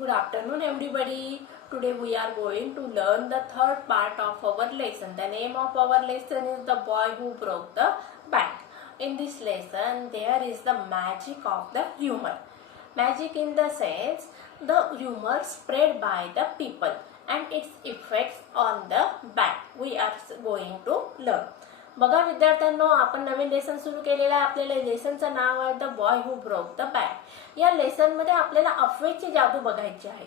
Good afternoon, everybody. Today we are going to learn the third part of our lesson. The name of our lesson is The Boy Who Broke the Bank. In this lesson, there is the magic of the rumor. Magic in the sense, the rumor spread by the people and its effects on the bank. We are going to learn. बघा विद्यार्थ्यांनो, आपण नवीन lesson सुरू केलेलं आहे. आपल्याला लेसनचं नाव आहे the boy who broke the bank. या lesson मध्ये आपल्याला अफवेची जादू बघायची आहे.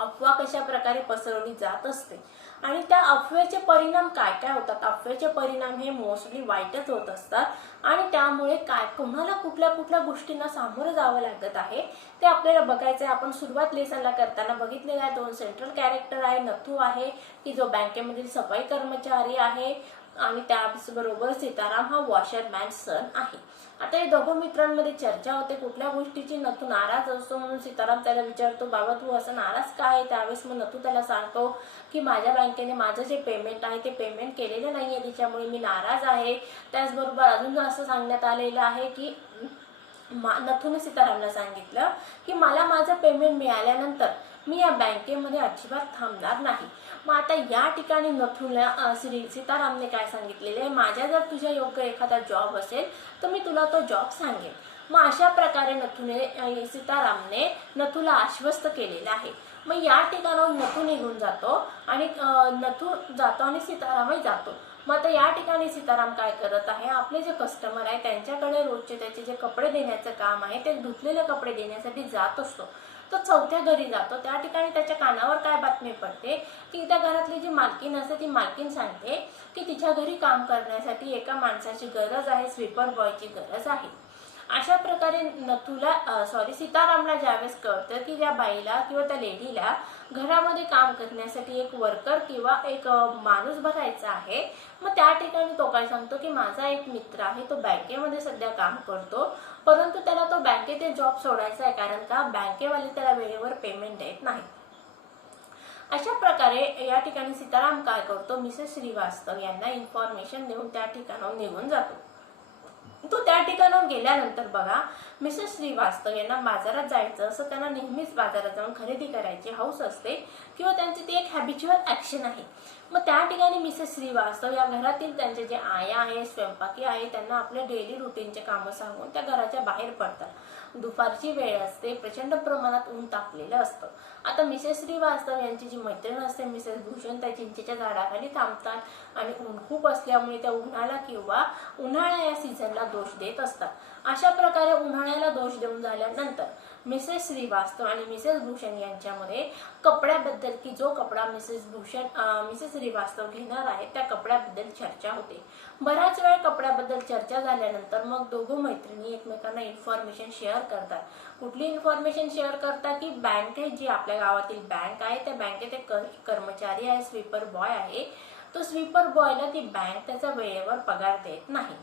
अफवा कशा प्रकारे पसरवली जात असते आणि त्या अफवेचे परिणाम काय काय होतात. अफवेचे परिणाम हे मोस्टली वाईटच होत असतात आणि त्यामुळे काय कोणाला कुठल्या कुठल्या गोष्टींना सामोरं जावं लागत आहे ते आपल्याला बघायचं आहे. आपण सुरुवात लेसनला करताना बघितलेलं आहे 2 सेंट्रल कॅरेक्टर आहे. नथू आहे की जो बँकेमधील सफाई कर्मचारी आहे आणि त्याचबरोबर सीताराम हा वॉशरमॅन सन आहे. आता या दोघं मित्रांमध्ये चर्चा होते कुठल्या गोष्टीची. नथू नाराज असतो म्हणून सीताराम त्याला विचारतो, बाबा तू असं नाराज का आहे. त्यावेळेस मग नथू त्याला सांगतो की माझ्या बँकेने माझं जे पेमेंट आहे ते पेमेंट केलेलं नाहीये, त्याच्यामुळे मी नाराज आहे. त्याचबरोबर अजून असं सांगण्यात आलेलं आहे की नथूने सीतारामला सांगितलं की मला माझं पेमेंट मिळाल्यानंतर मी या बँकेमध्ये अजिबात थांबणार नाही. मग आता या ठिकाणी नथूला सीतारामने काय सांगितलेलं आहे, माझ्या जर तुझ्या योग्य एखादा जॉब असेल तर मी तुला तो जॉब सांगेन. मग अशा प्रकारे सीतारामने नथूला आश्वस्त केलेलं आहे. मग या ठिकाणाहून नथू निघून जातो आणि नथू जातो आणि सीतारामही जातो. मग आता या ठिकाणी सीताराम काय करत आहे, आपले जे कस्टमर आहे त्यांच्याकडे रोजचे त्याचे जे कपडे देण्याचं काम आहे ते धुतलेले कपडे देण्यासाठी जात असतो. तो चौथ्या घरी जातो. त्या ठिकाणी त्याच्या कानावर काय बातमी पडते की त्या घरातली जी मालकीन असते ती मालकीन सांगते की तिच्या घरी काम करण्यासाठी एका माणसाची गरज आहे, स्वीपर बॉयची गरज आहे. अशा प्रकारे सीतारामला ज्यावेळेस कळतं की त्या बाईला किंवा त्या लेडीला घरामध्ये काम करण्यासाठी एक वर्कर किंवा एक माणूस भरायचा आहे. मग त्या ठिकाणी तो काय सांगतो की माझा एक मित्र आहे, तो बँकेमध्ये सध्या काम करतो, परंतु त्याला तो बँकेत जॉब सोडायचा आहे कारण का बँकेवाले त्याला वेळेवर पेमेंट देत नाही. अशा प्रकारे या ठिकाणी सीताराम काय करतो, मिसेस श्रीवास्तव यांना इन्फॉर्मेशन देऊन त्या ठिकाणाहून निघून जातो. तो त्या ठिकाणाहून गेल्यानंतर बघा मिसेस श्रीवास्तव यांना बाजारात जायचं असं त्यांना नेहमीच बाजारात जाऊन खरेदी करायची हौस असते किंवा त्यांची ती एक हॅबिच्युअल ऍक्शन आहे. मग त्या ठिकाणी मिसेस श्रीवास्तव या घरातील त्यांचे जे आया आहे, स्वयंपाकी आहे, त्यांना आपल्या डेली रुटीनचे कामं सांगून त्या घराच्या बाहेर पडतात. दुपारची वेळ असते, प्रचंड प्रमाणात ऊन तापलेलं असतं. आता मिसेस श्रीवास्तव यांची जी मैत्रीण असते मिसेस भूषण त्या चिंचेच्या झाडाखाली थांबतात आणि ऊन खूप असल्यामुळे त्या उन्हाला किंवा उन्हाळ्या या सीझनला दोष देत असतात. अशा प्रकारे उन्हाळ्याला दोष देऊन झाल्यानंतर मिसेस श्रीवास्तव आणि मिसेस भूषण यांच्यामध्ये कपड्याबद्दल की जो कपडा मिसेस श्रीवास्तव घेणार आहे त्या कपड्याबद्दल चर्चा होते. बराच वेळ कपड्याबद्दल चर्चा झाल्यानंतर मग दोघं मैत्रिणी एकमेकांना इन्फॉर्मेशन शेअर करतात. कुठली इन्फॉर्मेशन शेअर करतात की बँक आहे जी आपल्या गावातील बँक आहे त्या बँकेत एक कर्मचारी आहे, स्वीपर बॉय आहे. तो स्वीपर बॉयला ती बँक त्याचा वेळेवर पगार देत नाही.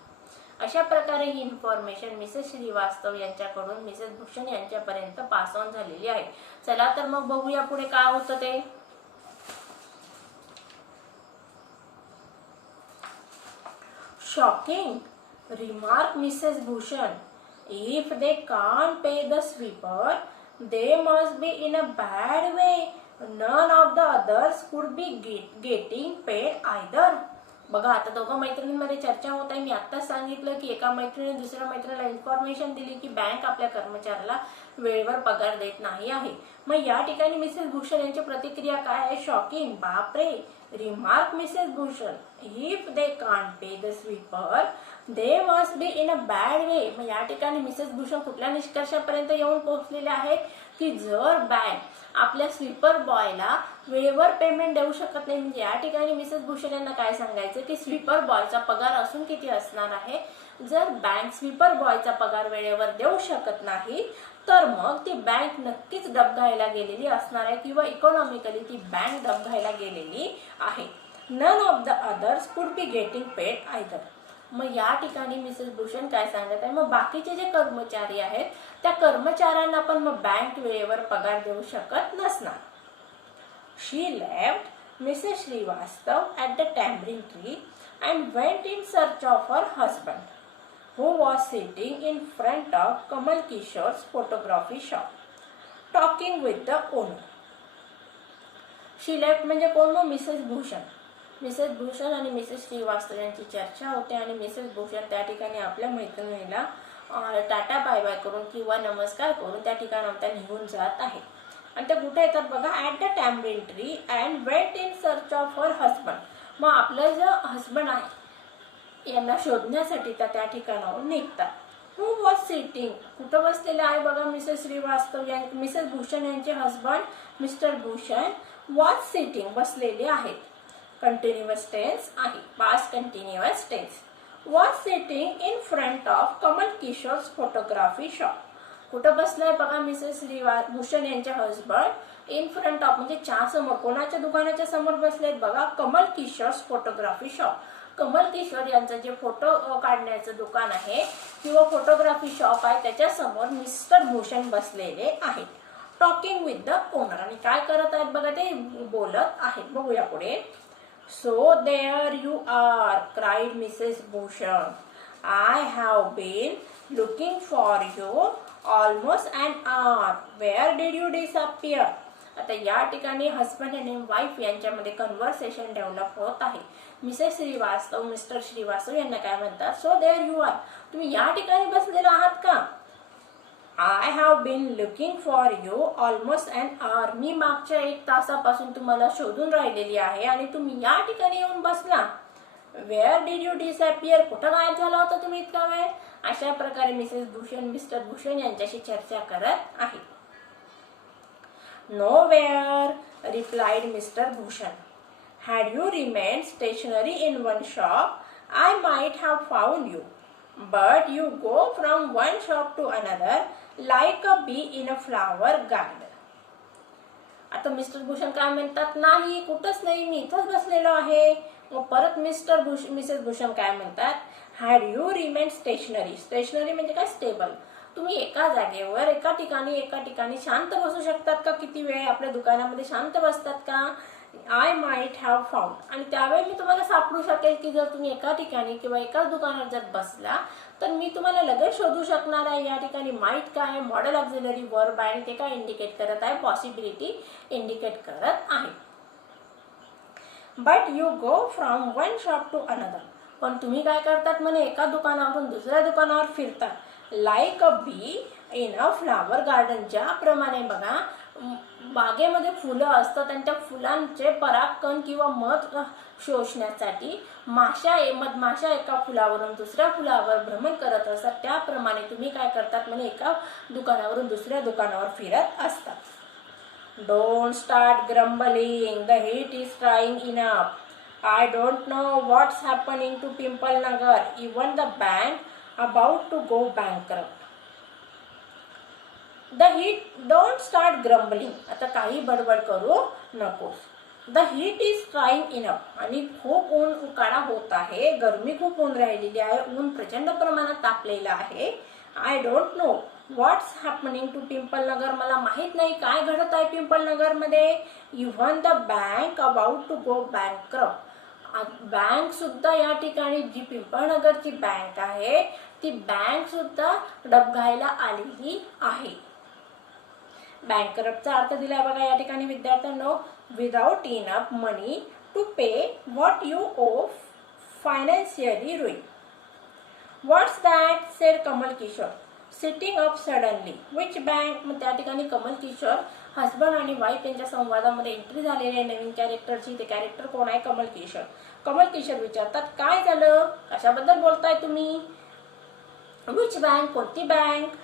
अशा प्रकारे ही इन्फॉर्मेशन मिसेस श्रीवास्तव यांच्याकडून मिसेस भूषण यांच्यापर्यंत पास ऑन झालेली आहे. चला तर मग बघूया पुढे काय होतं ते. Shocking, remarked Mrs. Bhushan. If they can't pay the sweeper, they must be in a bad way. None of the others could be getting paid either. बघा आता दोघं मैत्रिणींमध्ये चर्चा होत आहे. मी आत्ताच सांगितलं की एका मैत्रिणीने दुसऱ्या मैत्रिणीला इन्फॉर्मेशन दिली की बँक आपल्या कर्मचाऱ्याला वेळेवर पगार देत नाही आहे. मग या ठिकाणी मिसेस भूषण यांची प्रतिक्रिया काय आहे, शॉकिंग, बापरे, remark Mrs Bhushan, if they can't pay the sweeper they must be in a bad way. मग या ठिकाणी मिसेस भूषण कुठल्या निष्कर्षापर्यंत येऊन पोहोचलेले आहेत की जर बँक आपल्या स्वीपर बॉयला वेळेवर पेमेंट देऊ शकत नाही, म्हणजे या ठिकाणी मिसेस भूषण यांना काय सांगायचं की स्वीपर बॉयचा पगार असून किती असणार आहे. जर बँक स्वीपर बॉयचा पगार वेळेवर देऊ शकत नाही तर मग ती बँक नक्कीच डबघाईला गेलेली असणार आहे किंवा इकॉनॉमिकली ती बँक डबघाईला गेलेली आहे. None of the others could be getting paid either. मग या ठिकाणी मिसेस भूषण काय सांगत आहे, मग बाकीचे जे कर्मचारी आहेत त्या कर्मचाऱ्यांना पण मग बँक वेळेवर पगार देऊ शकत नसणार. She left Mrs Shrivastava at the tamarind tree and went in search of her husband who was sitting in front of Kamal Kishore's photography shop. Talking with the owner. She left म्हणजे कोण मग Mrs Bhushan. Mrs Bhushan आणि Mrs Srivastava यांची चर्चा होते आणि Mrs Bhushan त्या ठिकाणी आपल्या मैत्रिणीला टाटा बाय बाय करून किंवा नमस्कार करून त्या ठिकाणाहून त्या निघून जात आहे. आणि त्या कुठे येतात बघा, at the tamarind tree and went in search of her husband. मग आपलं जो हजबंड आहे यांना शोधण्यासाठी त्या ठिकाणाहून निघतात. हू वॉज सिटिंग, कुठं बसलेले आहे बघा, मिसेस श्रीवास्तव मिसेस भूषण यांचे husband Mr Bhushan was sitting बसलेले आहेत. कंटिन्युअस टेन्स आहे, past continuous tense. Was sitting in front of Kamal Kishore's photography shop. कुठं बसलाय बघा मिसेस भूषण यांचे हजबंड इन फ्रंट ऑफ म्हणजे समोर, कोणाच्या दुकानाच्या समोर बसलेत बघा, कमल किशोर्स फोटोग्राफी शॉप. कमल किशोर यांचं जे फोटो काढण्याचं दुकान आहे किंवा फोटोग्राफी शॉप आहे त्याच्या समोर मिस्टर भूषण बसलेले आहेत. Talking with the owner. आणि काय करत आहेत बघा, ते बोलत आहेत. बघूया पुढे. So there you are, cried Mrs Bhushan. I have been looking for you almost an hour. Where did you disappear. आता या ठिकाणी हजबंड आणि वाईफ यांच्यामध्ये कन्व्हर्सेशन डेव्हलप होत आहे. मिसेस श्रीवास्तव मिस्टर श्रीवास्तव यांना काय म्हणतात, सो देअर यू आर, तुम्ही या ठिकाणी बसलेला आहात का. I have been looking for you almost an hour. मी मागच्या 1 तासापासून तुम्हाला शोधून राहिलेली आहे आणि तुम्ही या ठिकाणी येऊन बसला. वेअर डिड यू डिसअपियर, कुठं गायब झाला होता तुम्ही इतका वेळ. अशा प्रकारे मिसेस भूषण मिस्टर भूषण यांच्याशी चर्चा करत आहे. Nowhere, replied Mr. Bhushan. Had you remained stationary in one shop, I might have found you. But you go from one shop to another like a bee in a flower garden. आता mister Bhushan काय म्हणतात, नाही कुठंच नाही, मी इथंच बसलेलो आहे. मग परत मिसेस भूषण काय म्हणतात, had you remain stationary. Stationary म्हणजे काय, स्टेबल. तुम्ही एका जागेवर एका ठिकाणी शांत बसू शकतात का. किती वेळ आपल्या दुकानामध्ये शांत बसतात का. I might have found. आणि त्यावेळी मी तुम्हाला सापडू शकेल की जर तुम्ही एका ठिकाणी किंवा एकाच दुकानात जर बसला तर मी तुम्हाला लगेच शोधू शकणार आहे. या ठिकाणी माइट काय आहे, मॉडेल ऑक्झिलरी वर्ब आहे आणि ते काय इंडिकेट करत आहे, पॉसिबिलिटी इंडिकेट करत आहे. But you go from one shop to another. पण तुम्ही काय करतात म्हणे, एका दुकानावरून दुसऱ्या दुकानावर फिरतात. Like a B in a flower garden. ज्याप्रमाणे बघा बागेमध्ये फुलं असतात आणि त्या फुलांचे परागकण किंवा मध शोषण्यासाठी मधमाशा एका फुलावरून दुसऱ्या फुलावर भ्रमण करत असतात, त्याप्रमाणे तुम्ही काय करतात म्हणजे एका दुकानावरून दुसऱ्या दुकानावर फिरत असतात. Don't start grumbling, the heat is trying enough. I don't know what's happening to Pimpalnagar. Even the bank about to go bankrupt. The heat, don't start grumbling. आता काही बडबड करू नकोस. The heat is trying enough. आणि खूप ऊन उकाडा होत आहे, गरमी खूप ऊन राहिलेली आहे, ऊन प्रचंड प्रमाणात तापलेलं आहे. I don't know what's happening to Pimpalnagar. मला माहित नाही काय घडत आहे पिंपलनगर मध्ये. Even the bank about to go bankrupt. Bank सुद्धा या ठिकाणी जी पिंपळनगरची बँक आहे ती बँक सुद्धा डबघाईला आलेली आहे. बँकरप्टचा अर्थ दिलाय बघा या ठिकाणी विद्यार्थ्यांनो, without enough money to pay what you owe, financially ruin. What's that said Kamal Kishore sitting up suddenly. Which bank. मग त्या ठिकाणी कमल किशोर हजबंड आणि वाईफ यांच्या संवादामध्ये एंट्री झालेली आहे नवीन कॅरेक्टरची. ते कॅरेक्टर कोण आहे, कमल किशोर. कमल किशोर विचारतात काय झालं, कशाबद्दल बोलताय तुम्ही. विच बँक, कोणती bank.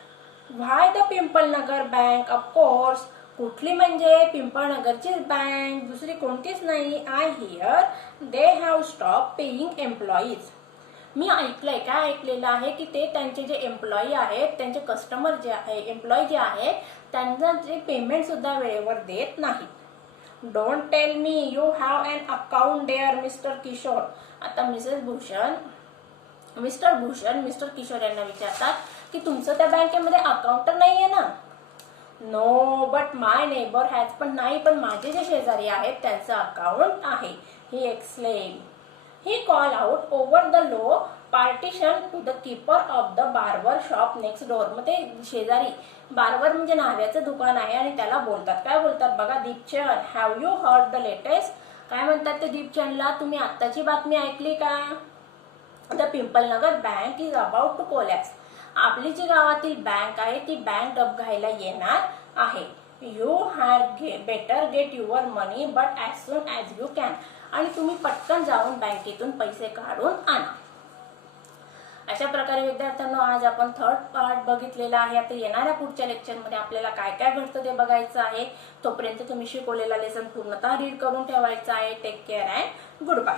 Why the Pimpalnagar bank. Of course, कुठली म्हणजे पिंपळनगरचीच बँक, दुसरी कोणतीच नाही. I hear they have stop paying employees. मी ऐकलंय, काय ऐकलेलं आहे की ते त्यांचे जे एम्प्लॉई आहेत, त्यांचे कस्टमर जे आहे, एम्प्लॉई जे आहेत त्यांचं जे पेमेंट सुद्धा वेळेवर देत नाहीत. Don't tell me you have an account there mister Kishore. आता मिस्टर भूषण मिस्टर किशोर यांना विचारतात की तुमचं त्या बँकेमध्ये अकाउंट नाहीये ना. No but my neighbour has. पण नाही, पण माझे जे शेजारी आहेत त्यांचं अकाउंट आहे. He explain. He called out over the low partition to the keeper of the barber shop next door. मग ते शेजारी बार्बर म्हणजे न्हाव्याचं दुकान आहे आणि त्याला बोलतात, काय बोलतात बघा, Deepchand have you heard the latest. काय म्हणतात ते दीपचंदला, तुम्ही आत्ताची बातमी ऐकली का? The Pimpalnagar bank is about to collapse. आपली जी गावातील बँक आहे ती बँक डबघाईला येणार आहे. You had better get your money but as soon as you can. आणि तुम्ही पटकन जाऊन बँकेतून पैसे काढून आणा. अशा प्रकारे विद्यार्थ्यांनो आज आपण थर्ड पार्ट बघितलेला आहे. आता येणाऱ्या पुढच्या लेक्चरमध्ये आपल्याला काय काय घडतं ते बघायचं आहे. तोपर्यंत तुम्ही शिकवलेला लेसन पूर्णतः रीड करून ठेवायचा आहे. Take care and good bye.